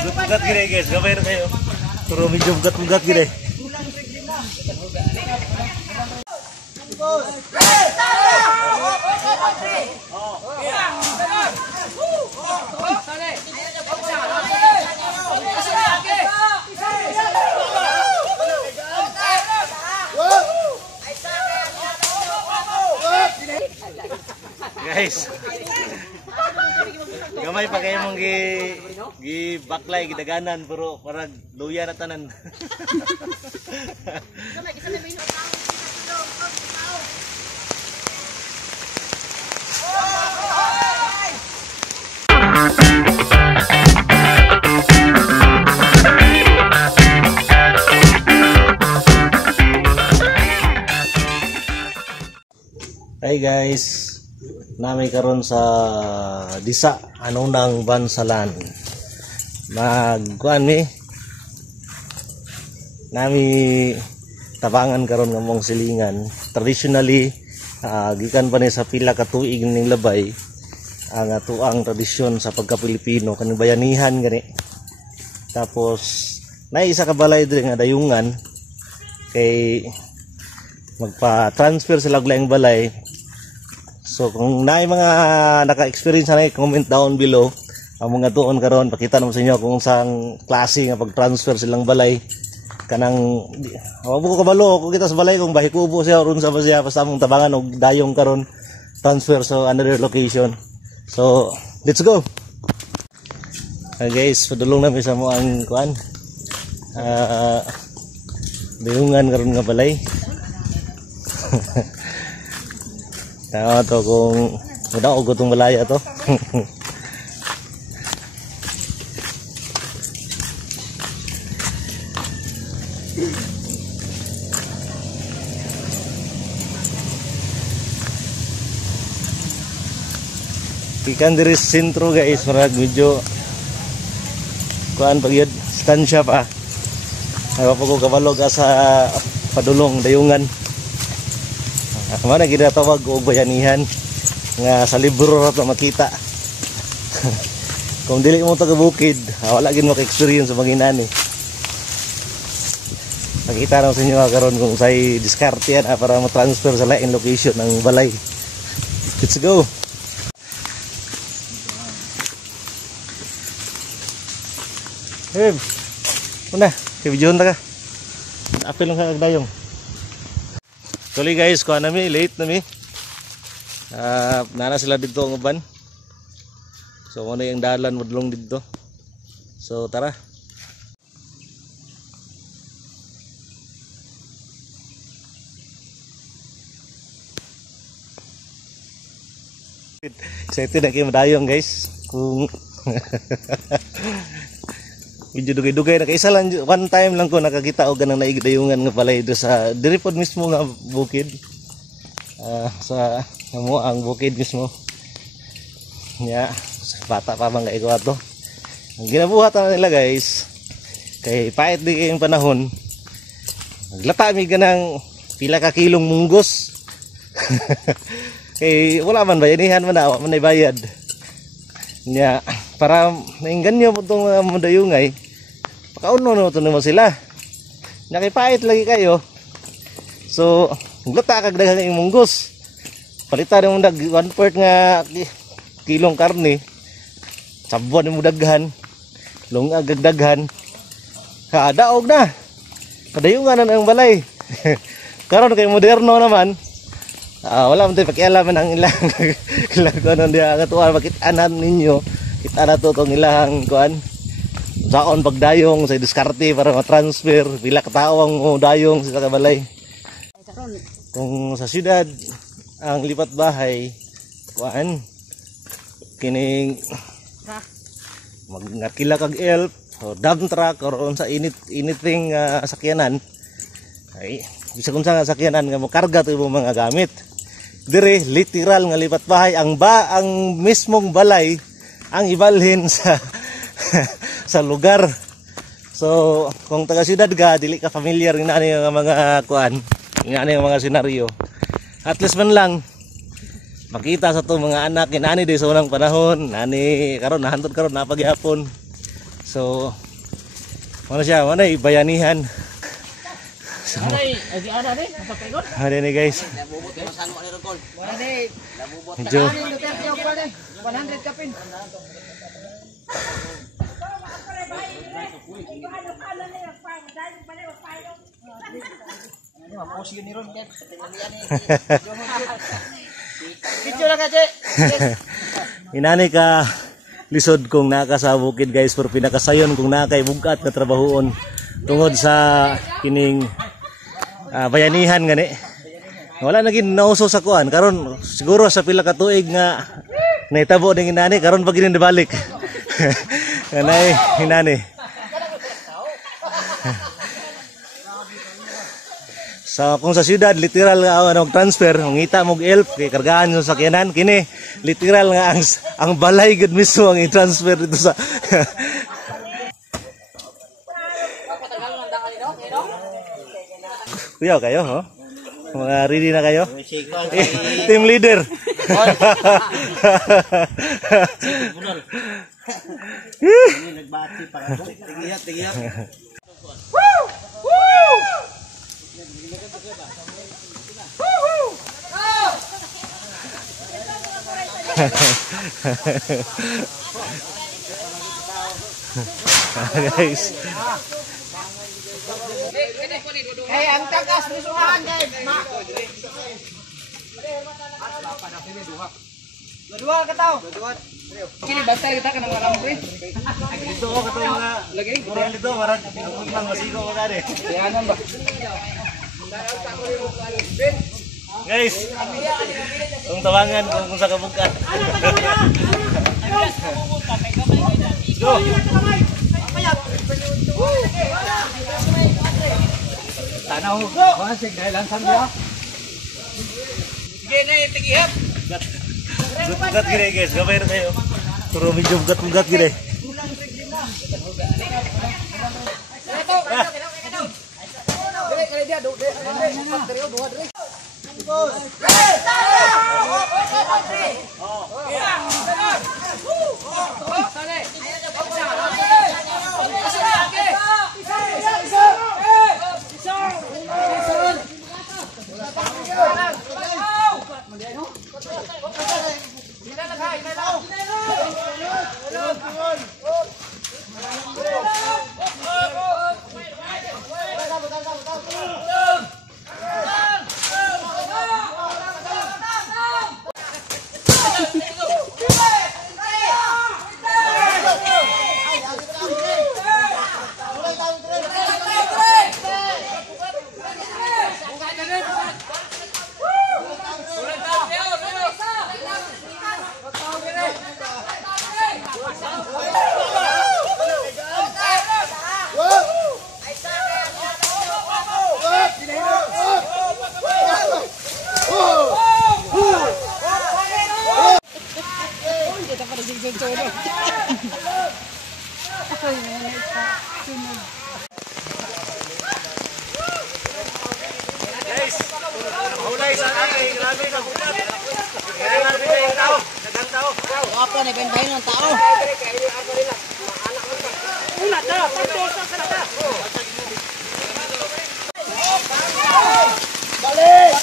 Bugat gini guys, gamay na kayo. Pero medyo bugat gini. Guys, gamay pa kayo mong baklay gidaganan pero parang luya na tanan. Hey guys, nami karon sa disa anunang bansalan. Magkuan nami tabangan karon nga mong silingan. Traditionally gikan pa ni sa pila ka tuig ning labay ang atuang tradisyon sa pagka-Pilipino kaning bayanihan gani. Tapos nay isa ka balay diri nga dayungan kay magpa-transfer sila og laing balay. So kung naay mga naka-experience na, comment down below ang mga tuon karon, pakita naman sa inyo kung saang klase nga pag-transfer silang balay kanang wag ko kabalo kung kita sa balay kung bahikubo siya ron sa siya basta mong tabangan og dayong karon transfer sa another location. So let's go. Guys, padulong na mi sa mo ang kuan dayungan karon nga balay. Tama to kung muda ko gutong balaya to. Ikan dari sentro guys, marag medyo kuan pagyud stansya pa. Ako po ko kabalog sa padulong dayungan. Mana kita tawag og bayanihan nga sa libro ra to makita. Kung dili mo taga bukid, wala gid mo ka-experience sa manginani. Makita ra sa inyo karon kung say diskarte yan para ma-transfer sa lain location ng balay. Let's go. Hey, una, video ta ka. Apil lang sa dayong. Actually guys, kuha nami, late nami. Nana sila dito ang uban. So ano yung dalan madulong dito. So tara. Excited na kayo madayong guys. Kung medyo dugay-dugay na kaisa lang, one time lang ko nakakita og ganang naigdayungan nga balay do sa diri pod mismo nga bukid. Sa mo ang bukid mismo. Nya, bata pa man kay ko ato. Ang ginabuhat na nila guys, kay pait di kayong panahon. Naglata mi ganang pila ka kilong munggos. Kay wala man bayanihan man na, man bayad. Nya, para nainganyo po itong madayungay, pakauno na ito naman sila. Nakipait lagi kayo. So, naglata kag daghang yung munggos. Palitan yung 1/4 nga kilong karne. Sabuan yung daghan. Lungag daghan. Daog na. Padayungan na ng balay. Karon kay moderno naman. Wala man tayo pakialaman ang ilang ano diya katuwa makit-anan ninyo. Kita na to itong ilang kuan saon pagdayong sa diskarte para ma-transfer pila ka tawo ang dayong sa kabalay. Kung sa siyudad ang lipat bahay kuan kining magnakila kag elf o dump truck or sa anything sakyanan ay bisa kung sa sakyanan nga mo karga to yung mga gamit. Dire literal nga lipat bahay ang mismong balay ang ibalhin sa sa lugar. So kung taga siyudad ka dili ka familiar ina nga mga kuan, ina nga mga senaryo. At least man lang makita sa to mga anak inani di sa unang panahon nani karon nahantod karon napagyapon. So mana siya mana bayanihan. So, ada nih guys. Medyo inani ka lisod kung naka sa bukid guys for pinakasayon kung nakay bugat na trabahoon tungod sa kining bayanihan gani. Wala naging nauso sa kuan karon siguro sa pila ka tuig nga naitabo ning inani karon pag gini balik. Kanay inani. So kung sa syudad literal nga transfer ngita mog elf kay kargahan yung sakyanan kini literal nga ang balay gud mismo ang i-transfer dito sa Kuya kayo ho? Mga ready na kayo? Team leader. Ini nagbati para tigiyat. Woo! Woo! Guys. Hey, ang tagas musuhan guys. Dua ka tao. Kini bantay kita kanang alam pre. Dito ko kato mga lagi. Kurang dito marag ang masigo ko dali. Yanan ba? Guys. Kung tawangan kung sa kabugat. Go. Tanaw go. Masig dahil lang sandia. Sige na tigihap. Bugat gini guys, gabay na kayo. Turo medyo bugat gini. Guys, hulay sa kami, grabe na bugat. Grabe na yung tao, dagang tao. Apa ni ben-ben ng tao? Una ta, pagto sa kanata. Balik!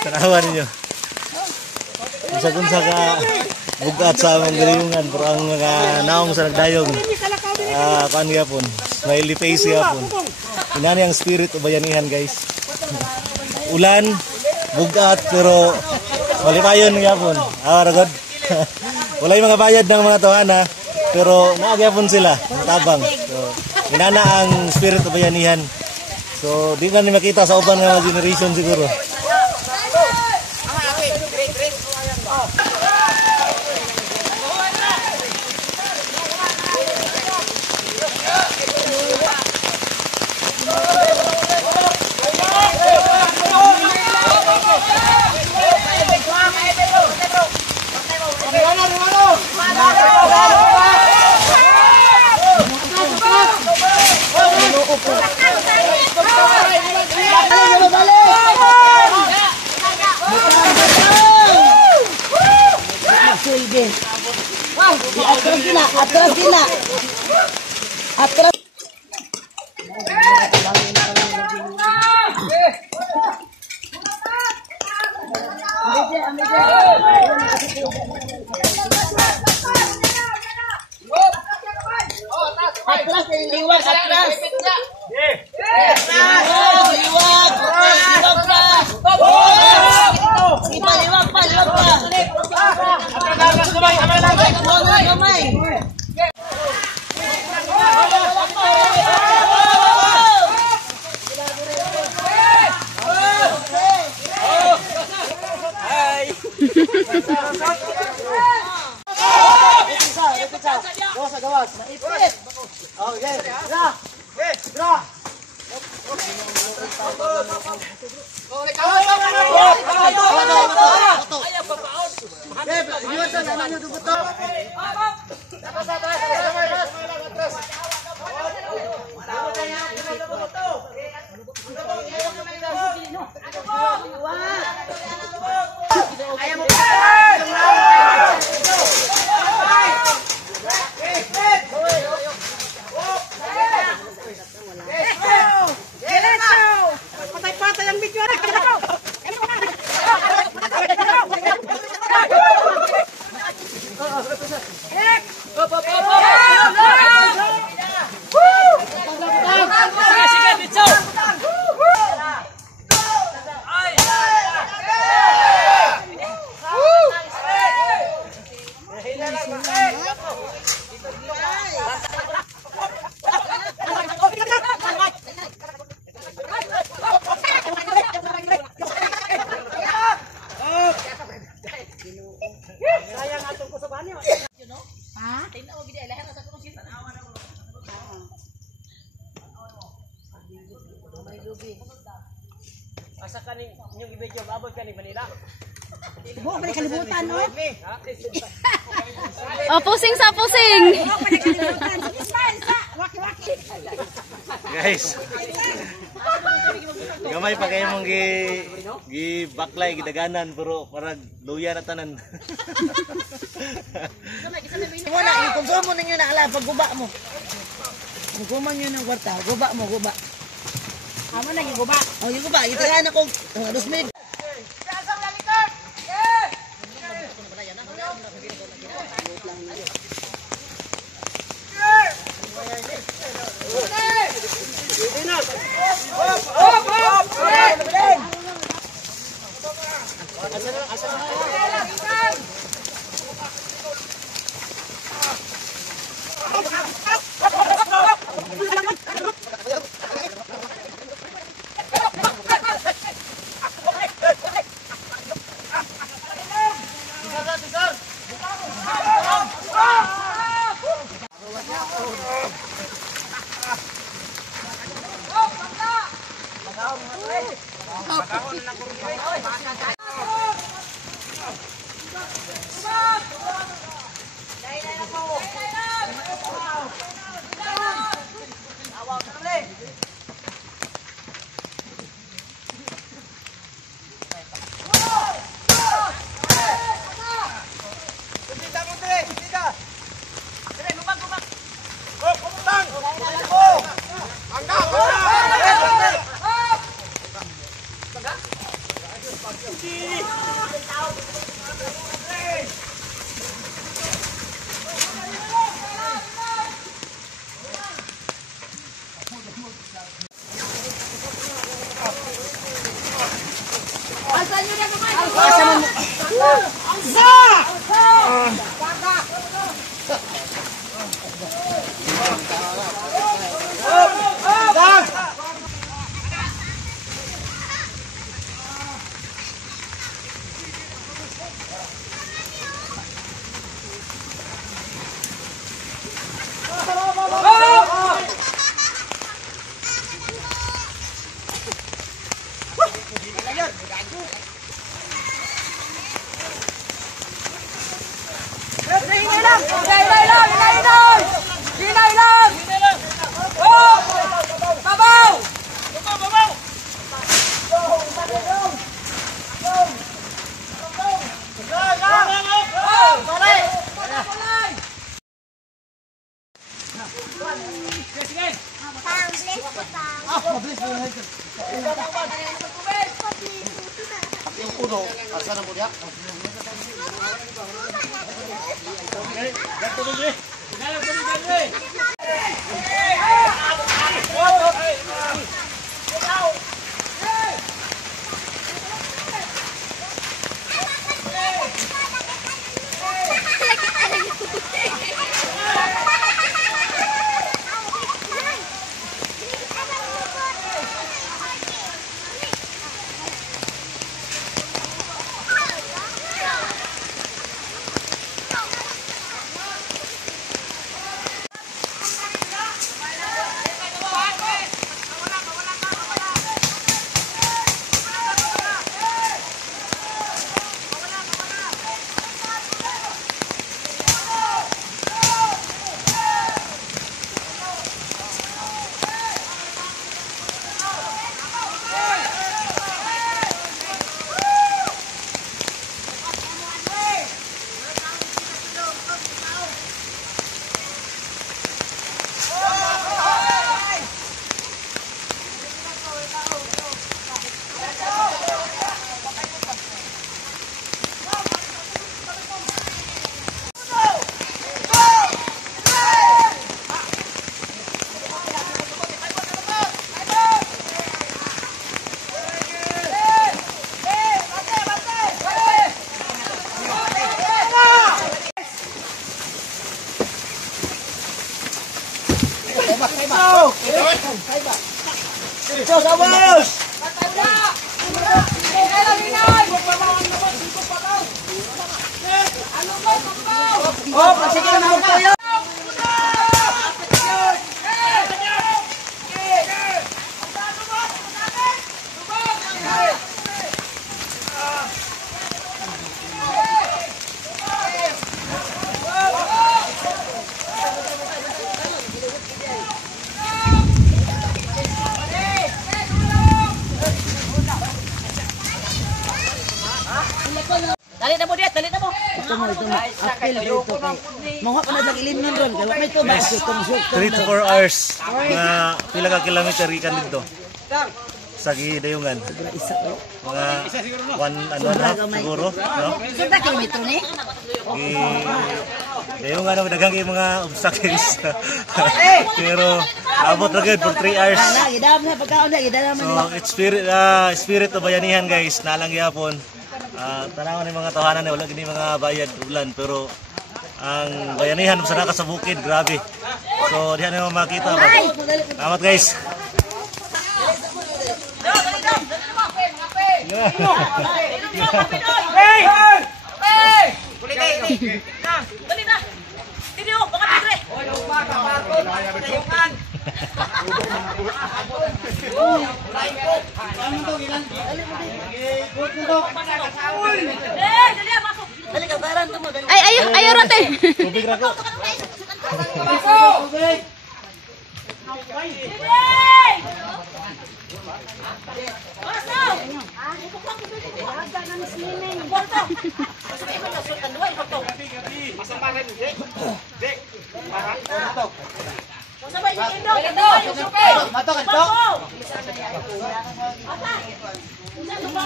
Tanawa ninyo. Unsa ka bugat sa among galiyungan pero ang mga naong sa nagdayong kuan gyapon. Smiley face gyapon. Inani ang spirit o bayanihan guys. Ulan, bugat pero malipayon gyapon. Ragod. Wala yung mga bayad ng mga tawana pero naagyapon sila, tabang. So, inana ang spirit o bayanihan. So, di man ni makita sa uban nga generation siguro. Atras gila. Atras. Atras liwag atras. Liwag. Liwag pa. Gamay. Gawas. Maipit. Okay. Dra. Asa kaning inyong i-video abot kani Manila. Buo pa kalibutan no. Oh, pusing sa pusing. Buo pa kalibutan. Waki-waki. Guys. Gamay pa kayo mong gi baklay gidaganan pero parang luya na tanan. Wala, i-consume ninyo na ala pag guba mo. Guba nyo ng kwarta, guba mo, guba. Amo na giguba. Oh, giguba, gitagaan ako 2,000. Dali na mo diet, dali na mo. Ito mo. Apil dito kay. Mangha pa na lang ilimnon ron kay wa may to ba. 3 to 4 hours nga pila ka kilometer ikan dito. Sa Gidayungan. Isa ko. Mga 1 ano na siguro, no? Sa kilometro ni? Gidayungan na daghang kay mga obstacles. Pero abot ra gyud for 3 hours. Ana, gidam sa pagkaon na gidam So, it's spirit of bayanihan guys, nalang gyapon. Tanaw ni mga tahanan wala gini mga bayad ulan pero ang bayanihan sa naka sa bukid grabe. So diha na makita ba. Salamat guys. Hey! Hey! Dali na. Dili oh, baka dire. Oy, pa ka parko. Tayungan. Ay, ayo rate. Tubig ra ko. Mato kan to?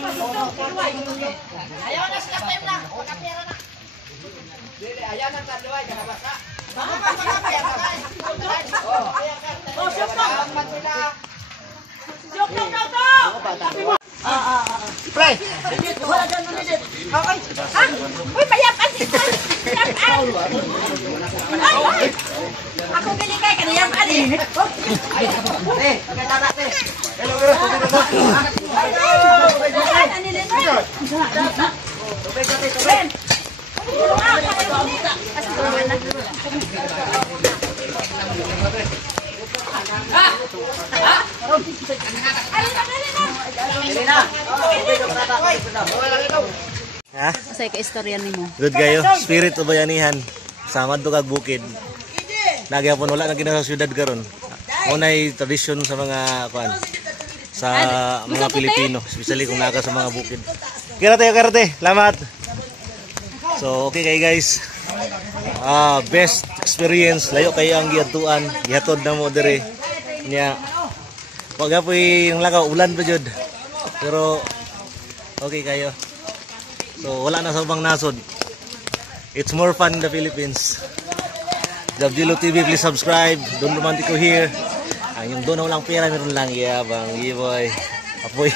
Ayaw na sila pa na. Pagkapira na. Dili, ayaw na taluay. Kanabasa. Pagkapira na. Oh, siyok na. Siyok na. Pre! Wala dyan mo nilid. Okay. Ha? Uy, mayapan. Mayapan. Ay! Ako galigay ka na yapan eh. Ha? Masay ka istorya nimo. Good kayo. Spirit o bayanihan. Samad to kag bukid. Nagyapon wala na gina sa syudad karon. Unay tradisyon sa mga kuan sa mga Pilipino, especially kung naka sa mga bukid. Karate. Lamat. So okay kay guys. Best experience layo kayo ang giatuan, gihatod na mo diri. Nya pag apoy ang lakaw ulan pa jud. Pero okay kayo. So wala na sa ubang nasod. It's more fun in the Philippines. Jabjilo TV, please subscribe. Don Romantico here. Ang yung doon lang pera meron lang yabang. Yeah, boy. Apoy.